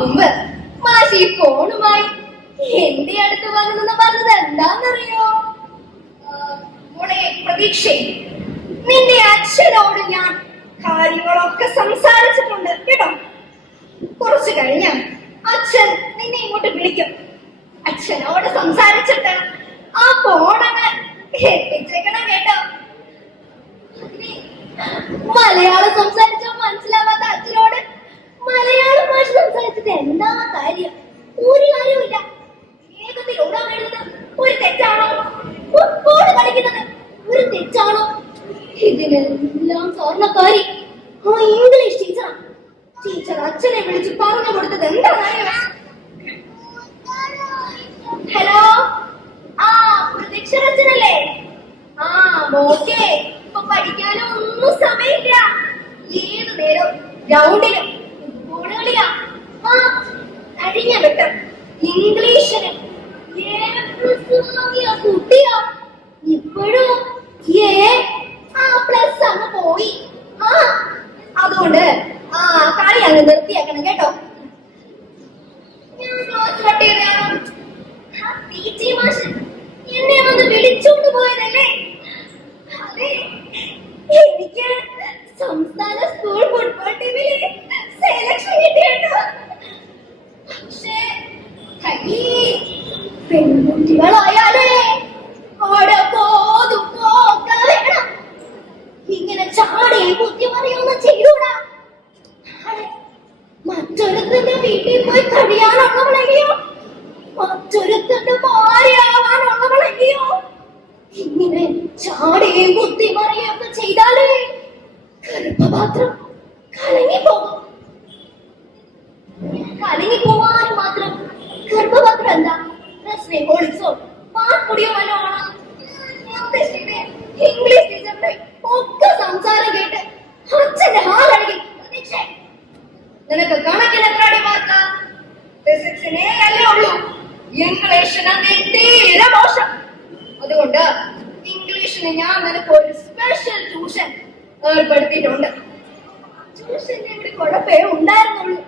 മുമ്പ് മാഷി ഫോണുമായി എന്റെ അടുത്ത് വന്നതെന്ന് പറഞ്ഞത് എന്താണെന്നറിയോ? മോളെ പ്രതീക്ഷ നിന്റെ അച്ഛനോട് ഞാൻ കാര്യങ്ങളൊക്കെ സംസാരിച്ചിട്ടുണ്ട് കേട്ടോ. കുറച്ചു കഴിഞ്ഞ അച്ഛൻ നിന്നെ ഇങ്ങോട്ട് വിളിക്കും. അച്ഛനോട് സംസാരിച്ചിട്ട് ആ ഫോണങ്ങൾ എത്തിച്ചേക്കണം കേട്ടോ. മലയാളം സംസാരിച്ച ഇതിനെല്ലാം സ്വർണക്കാരി. ആ ഇംഗ്ലീഷ് ടീച്ചർ ടീച്ചർ അച്ഛനെ വിളിച്ച് പറഞ്ഞു കൊടുത്തത് എന്താണ് ഹലോ ആ പ്രതീക്ഷരച്ചനല്ലേ ആ ഓക്കെ ഇപ്പൊ പഠിക്കാനൊന്നും സമയമില്ല. ഏത് നേരം ഗ്രൗണ്ടിലും ഫുട്ബോൾ കളിയാ ആ കഴിഞ്ഞ വെട്ടം ഇംഗ്ലീഷിന് A plus വാങ്ങിയ കുട്ടിയാ ഇപ്പോഴും ഏ ആ പ്ലസ് അങ്ങ് പോയി ആ അതുകൊണ്ട് ആ കളി അങ്ങ് നിർത്തിയാക്കണം കേട്ടോ? ഞാൻ വിളിച്ചോണ്ട് പോയതല്ലേ? എനിക്ക് സംസ്ഥാന സ്കൂൾ സെലക്ഷൻ പക്ഷേ ഇങ്ങനെ ചാടി ബുദ്ധിമറിയൊന്നും ചെയ്യൂടാ. അതെ, മറ്റൊരുത്തന്റെ വീട്ടിൽ പോയി കഴിയാനുള്ളവളെയോ മറ്റൊരുത്തന്റെ ഭാര്യയാവാനുള്ളവളെയോ ഇങ്ങനെ ചാടുകയും കുത്തി ഒക്കെ ചെയ്താലേ ഗർഭപാത്രം കലങ്ങിപ്പോകും കലങ്ങിപ്പോവാൻ മാത്രം ഗർഭപാത്രം എന്താ? സ്നേഹോളിസോ പാൽപ്പൊടിയോ വല്ലോ ആണോ? ഫിസിക്സിനെ അല്ലേ ഉള്ളൂ ഇംഗ്ലീഷിന് തീരെ മോശം. അതുകൊണ്ട് ഇംഗ്ലീഷിന് ഞാൻ നിനക്ക് ഒരു സ്പെഷ്യൽ ട്യൂഷൻ ഏർപ്പെടുത്തിയിട്ടുണ്ട്. ട്യൂഷന്റെ ഇവിടെ കുഴപ്പമേ ഉണ്ടായിരുന്നുള്ളൂ.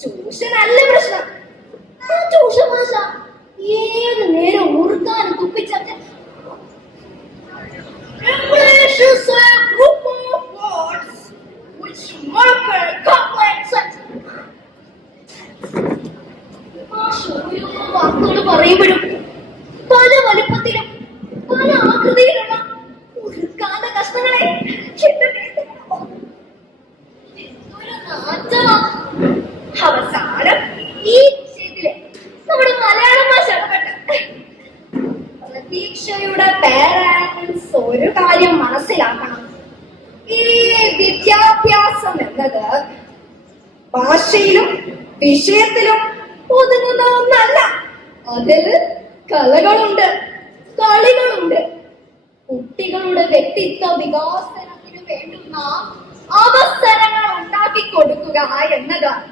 ട്യൂഷൻ അല്ല പ്രശ്നം. ആ ട്യൂഷൻ മാഷ ഈ നമ്മുടെ മലയാളം ഭാഷപ്പെട്ട പേരൻസ് ഒരു കാര്യം മനസ്സിലാക്കണം. ഭാഷയിലും വിഷയത്തിലും ഒതുങ്ങുന്ന ഒന്നല്ല. അതിൽ കലകളുണ്ട് കളികളുണ്ട്. കുട്ടികളുടെ വ്യക്തിത്വ വികാസനത്തിന് വേണ്ടുന്ന അവസരങ്ങൾ ഉണ്ടാക്കി കൊടുക്കുക എന്നതാണ്.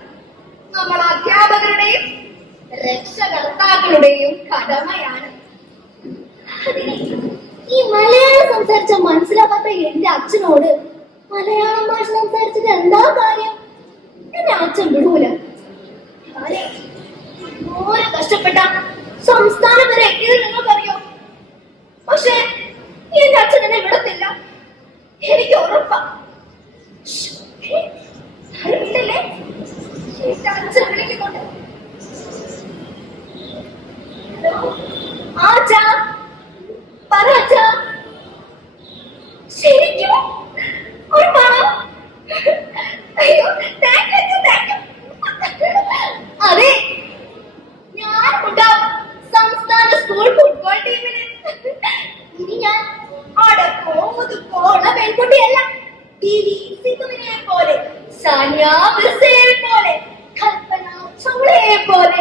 നമ്മൾ അധ്യാപകരുടെയും രക്ഷകർത്താക്കളുടെയും കടമയാണ്. ഈ മലയാളം സംസാരിച്ച മനസ്സിലാക്കാത്ത എന്റെ അച്ഛനോട് മലയാളം ഭാഷ സംസാരിച്ചിട്ട് എന്താ കാര്യം? എന്റെ അച്ഛൻ വിടൂല. കഷ്ടപ്പെട്ട സംസ്ഥാനം വരെ നിങ്ങൾക്കറിയോ ഞാൻ സംസ്ഥാന സ്കൂൾ ഫുട്ബോൾ ടീമിന് ഇനി ഞാൻ അടക്കോ ഒതുക്കോള പെൺകുട്ടിയല്ല. പോലെ സാനിയ മിർസയെ പോലെ കൽപ്പന ചൗളയെ പോലെ